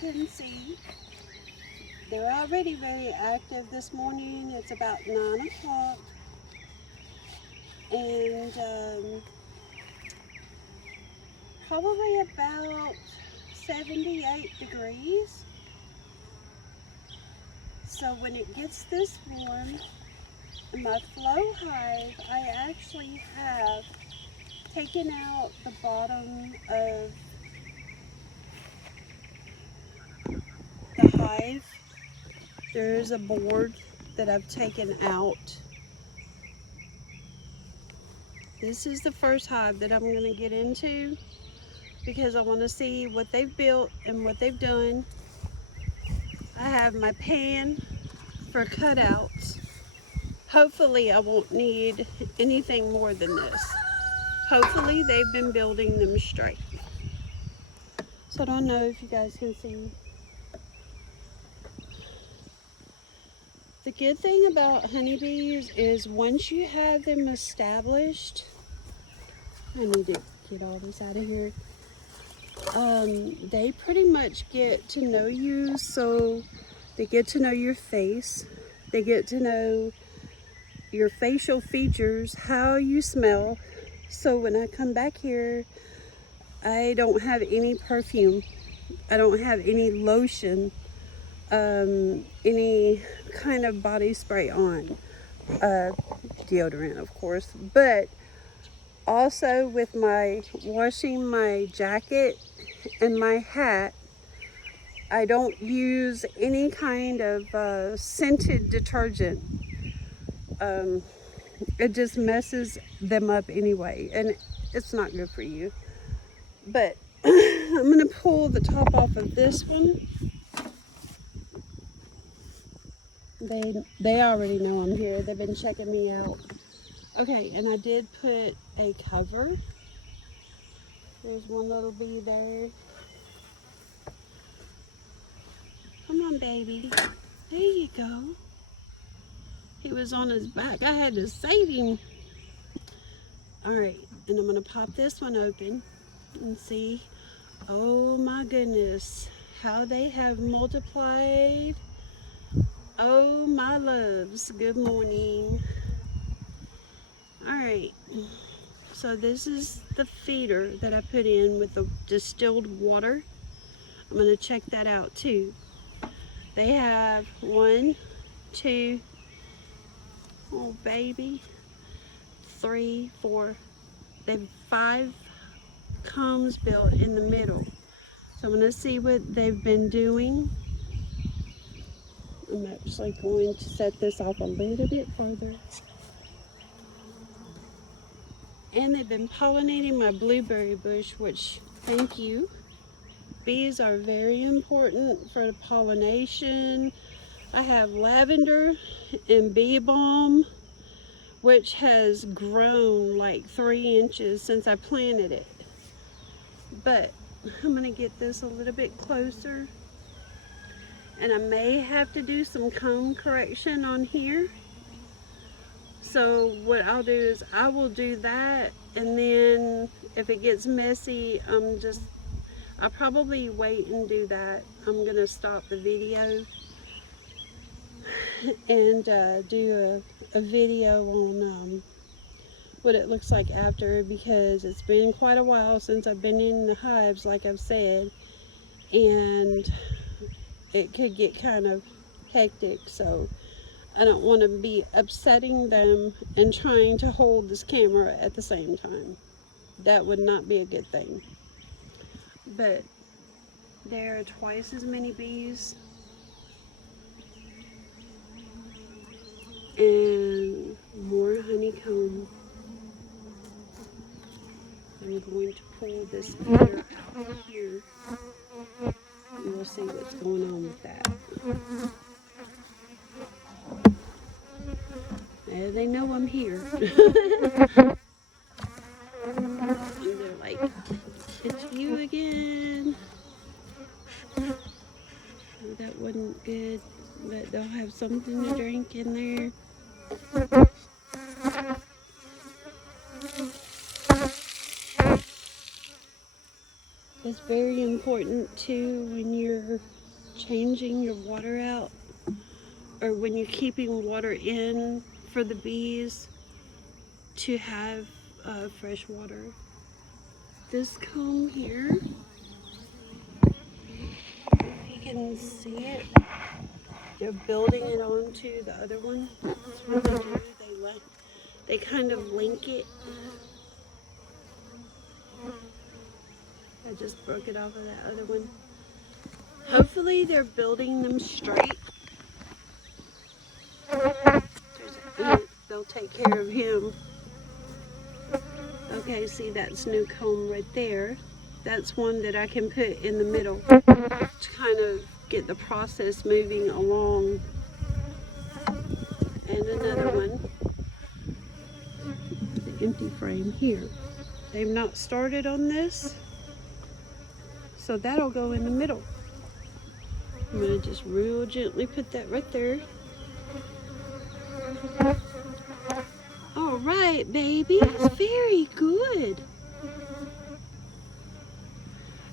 can see, they're already very active this morning. It's about 9 o'clock. And probably about 78 degrees. So when it gets this warm, in my flow hive, I actually have taken out the bottom of the hive. There's a board that I've taken out. This is the first hive that I'm going to get into because I want to see what they've built and what they've done. I have my pan for cutouts. Hopefully I won't need anything more than this. Hopefully they've been building them straight. So I don't know if you guys can see. The good thing about honeybees is once you have them established, I need to get all this out of here. They pretty much get to know you, so they get to know your face. They get to know your facial features, how you smell. So when I come back here, I don't have any perfume. I don't have any lotion, any kind of body spray on. Deodorant, of course. But also with my washing my jacket and my hat, I don't use any kind of scented detergent. It just messes them up anyway, and it's not good for you. But I'm going to pull the top off of this one. They already know I'm here. They've been checking me out. Okay, and I did put a cover. There's one little bee there. Come on, baby. There you go. He was on his back. I had to save him. Alright, and I'm going to pop this one open and see. Oh my goodness, how they have multiplied. Oh my loves, good morning. Alright, so this is the feeder that I put in with the distilled water. I'm going to check that out too. They have 1, 2, oh baby, 3, 4, they have 5 combs built in the middle. So I'm going to see what they've been doing. I'm actually going to set this off a little bit further. And they've been pollinating my blueberry bush, which, thank you. Bees are very important for the pollination. I have lavender and bee balm, which has grown like 3 inches since I planted it. But I'm going to get this a little bit closer. And I may have to do some comb correction on here. So what I'll do is I will do that, and then if it gets messy, I'll probably wait and do that. I'm gonna stop the video and do a video on what it looks like after, because it's been quite a while since I've been in the hives, like I've said, and it could get kind of hectic. So I don't want to be upsetting them and trying to hold this camera at the same time. That would not be a good thing. But there are twice as many bees. And more honeycomb. I'm going to pull this feeder out here. And we'll see what's going on with that. And they know I'm here. And they're like, it's you again. Oh, that wasn't good, but they'll have something to drink in there. is very important too when you're changing your water out, or when you're keeping water in for the bees, to have fresh water. This comb here, if you can see it, they're building it onto the other one. That's what they do. They kind of link it. I just broke it off of that other one. Hopefully they're building them straight. There's an ant. They'll take care of him. Okay, see, that's new comb right there. That's one that I can put in the middle to kind of get the process moving along. And another one, the empty frame here. They've not started on this, so that'll go in the middle. I'm going to just real gently put that right there. All right, babies, very good.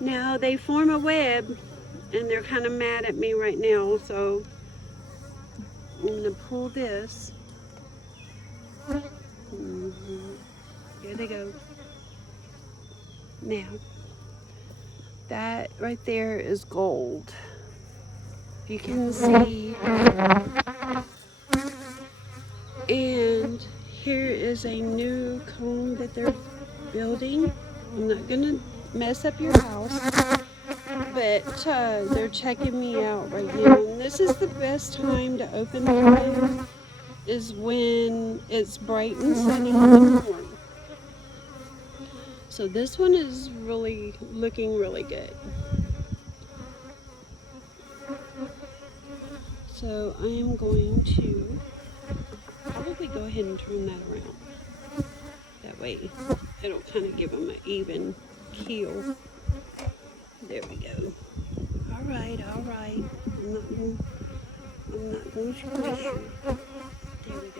Now they form a web, and they're kind of mad at me right now, so I'm going to pull this. Here they go. Now, that right there is gold. You can see. And here is a new comb that they're building. I'm not going to mess up your house, but they're checking me out right now. And this is the best time to open the comb, is when it's bright and sunny in the morning. So this one is really looking really good. So I am going to probably go ahead and turn that around. That way it'll kind of give them an even keel. There we go. All right, all right. I'm not going to there. There we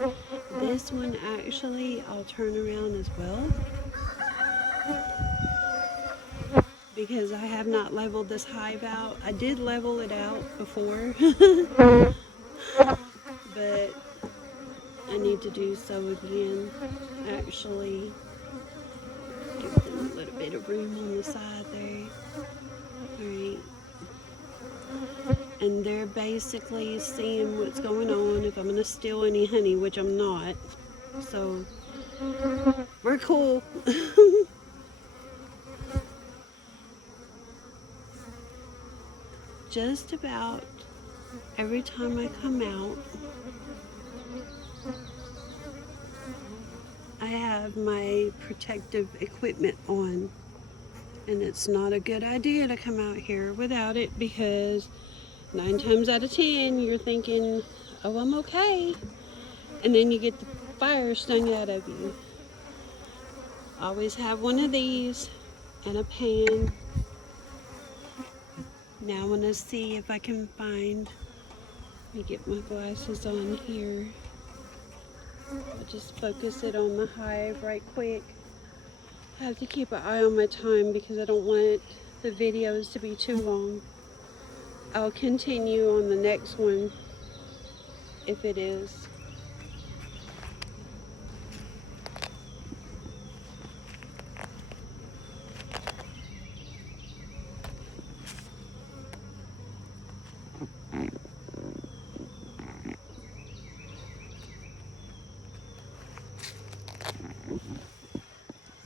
go. This one actually I'll turn around as well, because I have not leveled this hive out. I did level it out before, but I need to do so again. Actually, give them a little bit of room on the side there. Alright. And they're basically seeing what's going on, if I'm going to steal any honey, which I'm not. So, we're cool. Just about every time I come out, I have my protective equipment on, and it's not a good idea to come out here without it, because 9 times out of 10 you're thinking, oh, I'm okay, and then you get the fire stung out of you. Always have one of these and a pan. Now I want to see if I can find, let me get my glasses on here. I'll just focus it on the hive right quick. I have to keep an eye on my time because I don't want the videos to be too long. I'll continue on the next one if it is.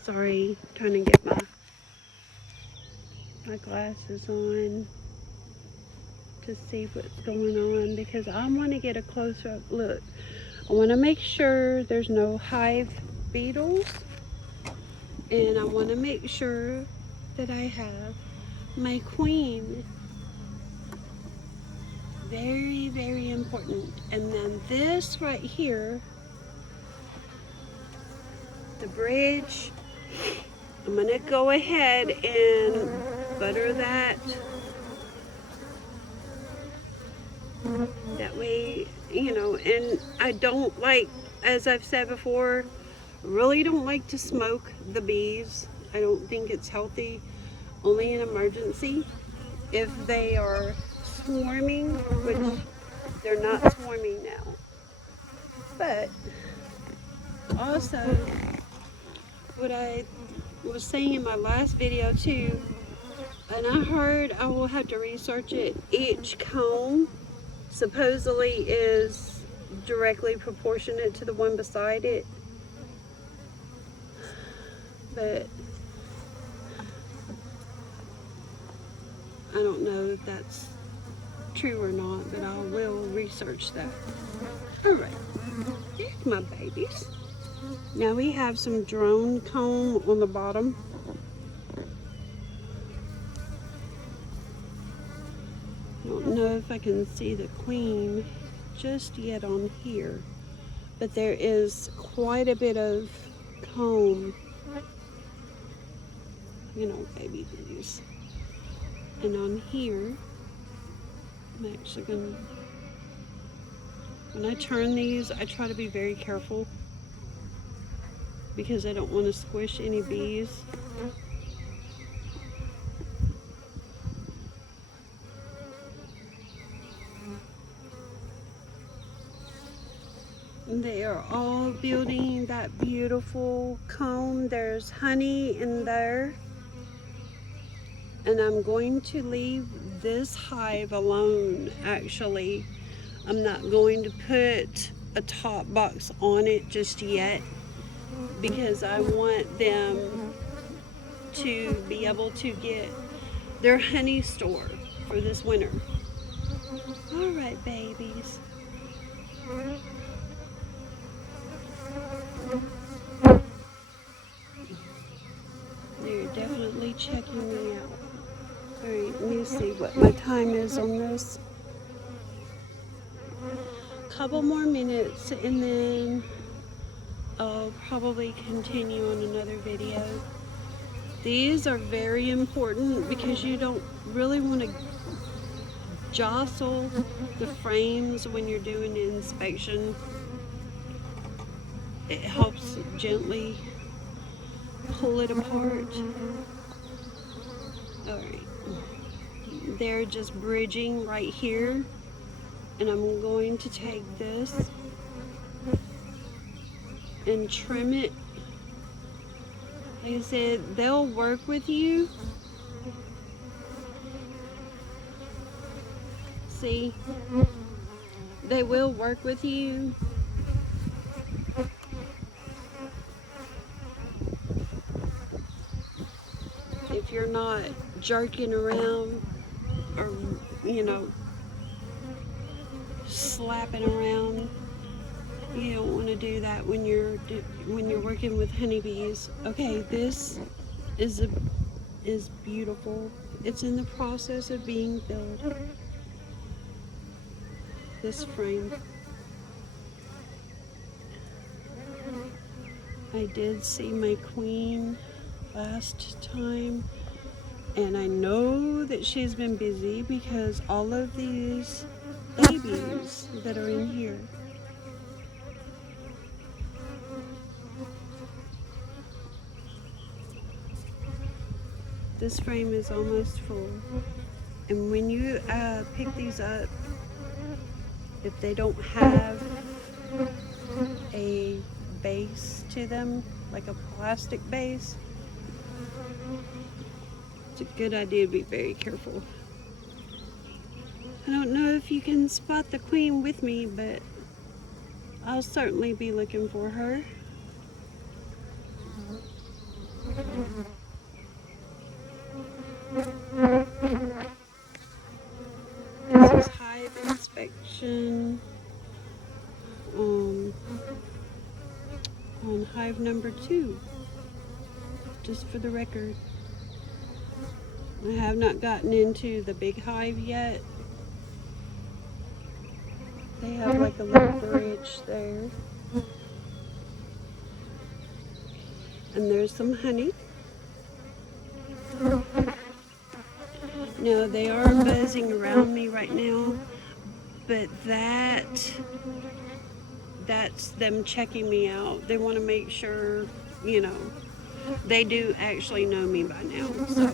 Sorry, trying to get my glasses on to see what's going on, because I want to get a closer up look. I want to make sure there's no hive beetles, and I want to make sure that I have my queen. Very, very important. And then this right here, the bridge, I'm gonna go ahead and butter that. That way, you know, and I don't like, as I've said before, really don't like to smoke the bees. I don't think it's healthy. only an emergency. If they are swarming, which they're not swarming now. But also, what I was saying in my last video too, and I heard, I will have to research it, each comb supposedly is directly proportionate to the one beside it. But I don't know if that's true or not, but I will research that. Alright, there's my babies. Now we have some drone comb on the bottom. I don't know if I can see the queen just yet on here, but there is quite a bit of comb, you know, baby bees. And on here, I'm actually gonna, when I turn these, I try to be very careful because I don't want to squish any bees. They are all building that beautiful comb. There's honey in there. And I'm going to leave this hive alone, actually. I'm not going to put a top box on it just yet because I want them to be able to get their honey store for this winter. All right, babies. They're definitely checking me out. Alright, let me see what my time is on this. Couple more minutes and then I'll probably continue on another video. These are very important because you don't really want to jostle the frames when you're doing an inspection. It helps gently pull it apart. Alright. They're just bridging right here, and I'm going to take this and trim it. Like I said, they'll work with you. See, they will work with you. If you're not jerking around or, you know, slapping around, you don't want to do that when you're working with honeybees. Okay, this is beautiful. It's in the process of being built. This frame. I did see my queen last time, and I know that she's been busy because all of these babies that are in here. This frame is almost full, and when you pick these up, if they don't have a base to them, like a plastic base, it's a good idea to be very careful. I don't know if you can spot the queen with me, but I'll certainly be looking for her. This is hive inspection on hive number 2, just for the record. I have not gotten into the big hive yet. They have like a little bridge there. And there's some honey. No, they are buzzing around me right now, but that's them checking me out. They want to make sure, you know, they do actually know me by now. So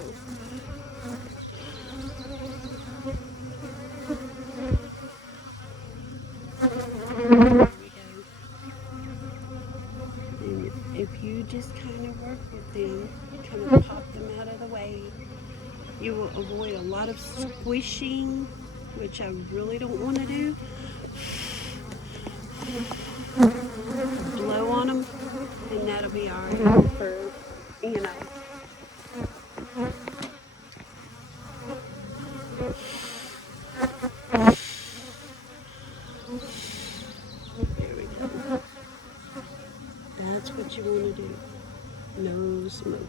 avoid a lot of squishing, which I really don't want to do. Blow on them, and that'll be alright for, you know. There we go. That's what you want to do. No smoke.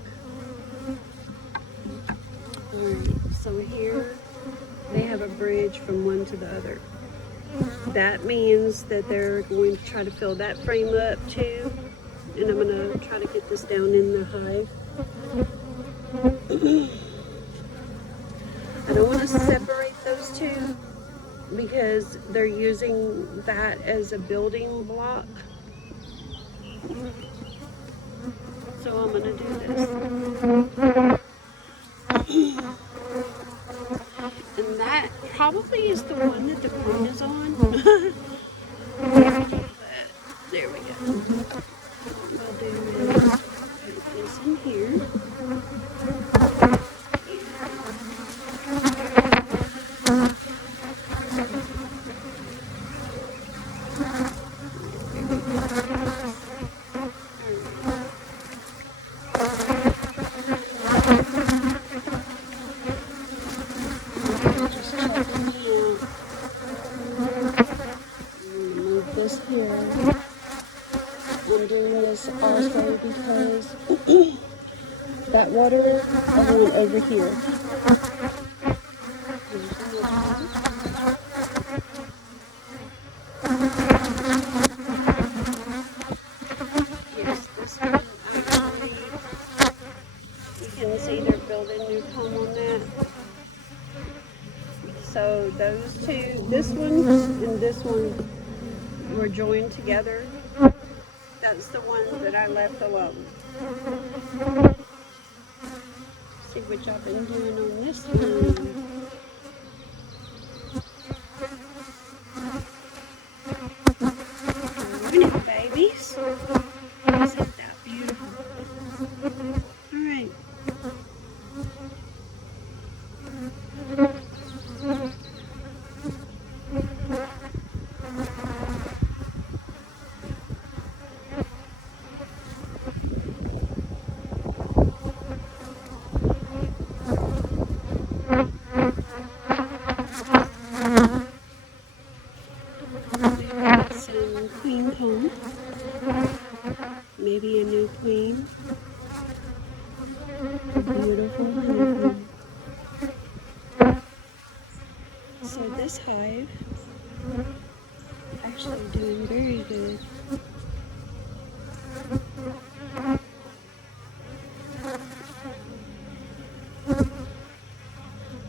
Alright, so here they have a bridge from one to the other. That means that they're going to try to fill that frame up too. And I'm going to try to get this down in the hive. I don't want to separate those two because they're using that as a building block. So I'm going to do this. And that probably is the one that the queen is on. But there we go. What I'll do is put this in here. Here. I'm doing this also because that water I want over here. Yes, this one actually, you can see they're building new comb on that. So those two, this one and this one, were joined together. That's the one that I left alone. See what y'all been doing on this one. Morning, babies. Isn't that beautiful? Alright. Some queen comb, maybe a new queen. Beautiful honeycomb. So this hive actually doing very good.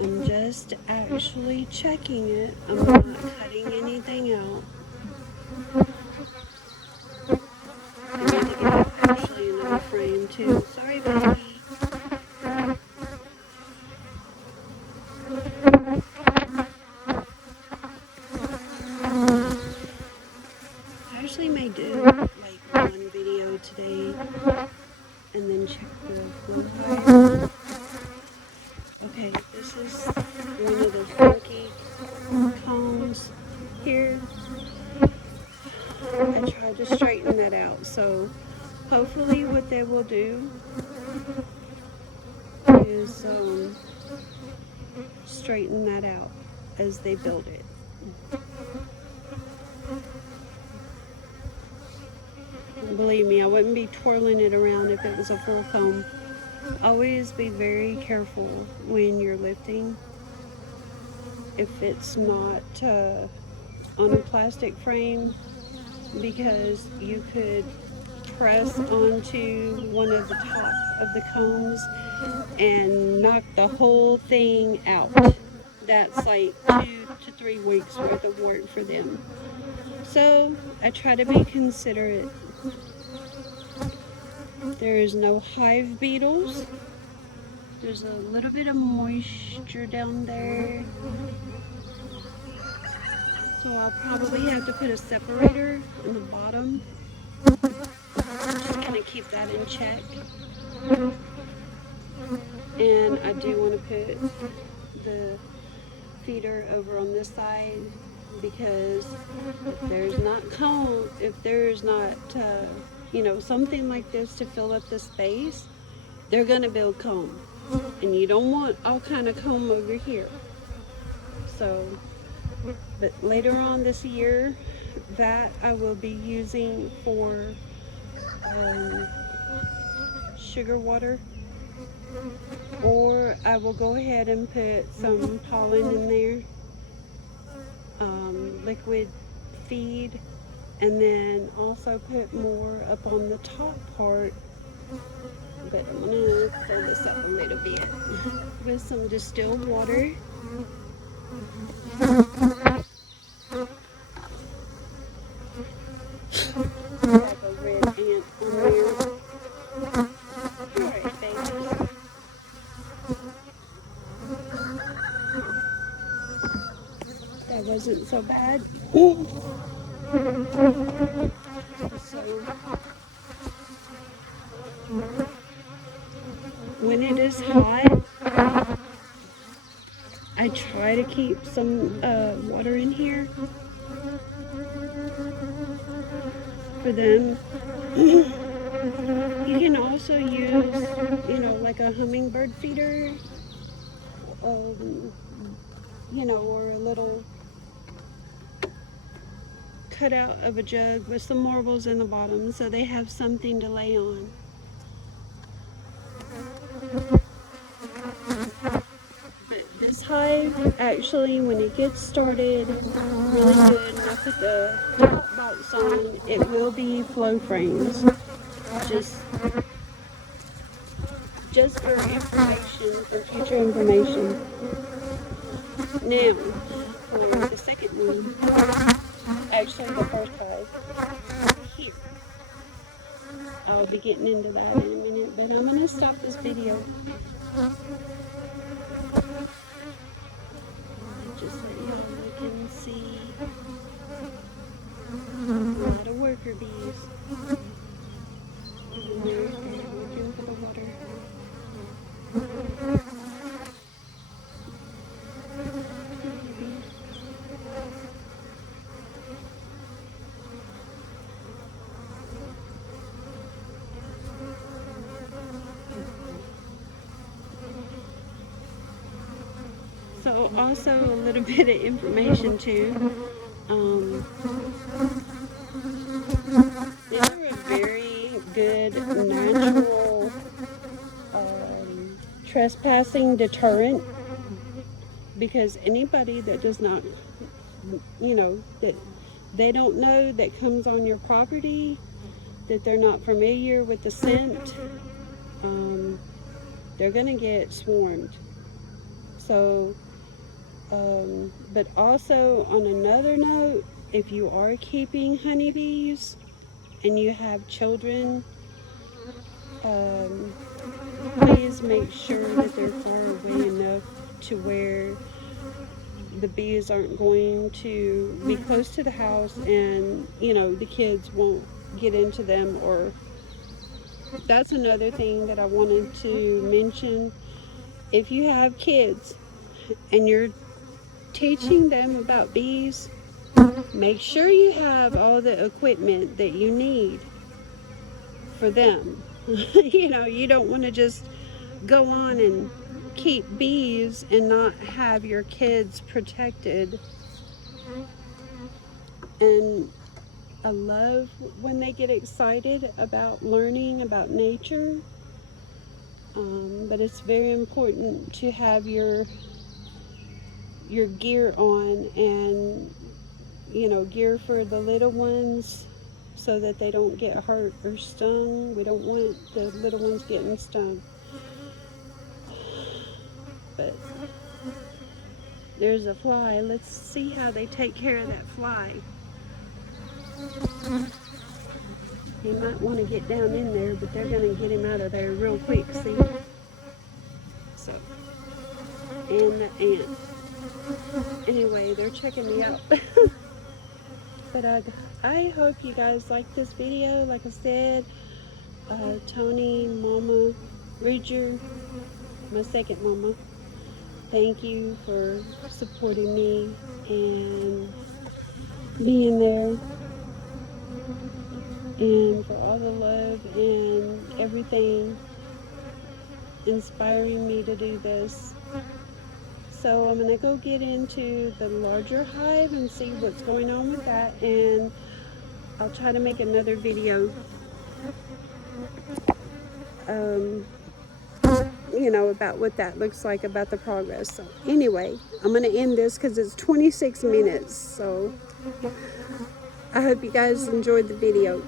I'm just actually checking it. I'm not cutting anything out. I need to get actually another frame too. Sorry, baby. I actually may do like one video today and then check the full hive. Okay, this is one of the funky combs here. I tried to straighten that out, so hopefully what they will do is straighten that out as they build it. Believe me, I wouldn't be twirling it around if it was a full comb. Always be very careful when you're lifting. If it's not on a plastic frame, because you could press onto one of the top of the combs and knock the whole thing out. That's like 2 to 3 weeks worth of work for them. So I try to be considerate. There's no hive beetles. There's a little bit of moisture down there. So I'll probably have to put a separator in the bottom. Just kind of keep that in check. And I do want to put the feeder over on this side, because if there's not comb, if there's not you know, something like this to fill up the space, they're gonna build comb, and you don't want all kind of comb over here. So, but later on this year, that I will be using for sugar water, or I will go ahead and put some pollen in there, liquid feed, and then also put more up on the top part. But I'm gonna fill this up a little bit with some distilled water. Have a red ant on there. Alright, baby. That wasn't so bad. So, when it is hot, I try to keep some water in here for them. You can also use, you know, like a hummingbird feeder, you know, or a little cutout of a jug with some marbles in the bottom so they have something to lay on. But this hive, actually, when it gets started really good, and I put the top box on, it will be flow frames. Just for information, for future information. Now, for the second one, actually the first hive, here. I'll be getting into that in a minute, but I'm going to stop this video. Just so y'all can see a lot of worker bees. And they're working for the water. So also a little bit of information too. They're a very good natural trespassing deterrent, because anybody that does not, you know, that they don't know, that comes on your property, that they're not familiar with the scent, they're gonna get swarmed. So but also on another note, if you are keeping honeybees and you have children, please make sure that they're far away enough to where the bees aren't going to be close to the house, and you know, the kids won't get into them. Or that's another thing that I wanted to mention. If you have kids and you're teaching them about bees, make sure you have all the equipment that you need for them. You know, you don't want to just go on and keep bees and not have your kids protected. And I love when they get excited about learning about nature, but it's very important to have your gear on, and you know, gear for the little ones so that they don't get hurt or stung. We don't want the little ones getting stung. But there's a fly. Let's see how they take care of that fly. He might want to get down in there, but they're going to get him out of there real quick, see? So, and the ant. Anyway, they're checking me out. But I hope you guys like this video. Like I said, Tony, Mama, Ridger, my second mama, thank you for supporting me and being there, and for all the love and everything inspiring me to do this. So I'm gonna go get into the larger hive and see what's going on with that, and I'll try to make another video, about what that looks like, about the progress. So anyway, I'm gonna end this because it's 26 minutes. So I hope you guys enjoyed the video.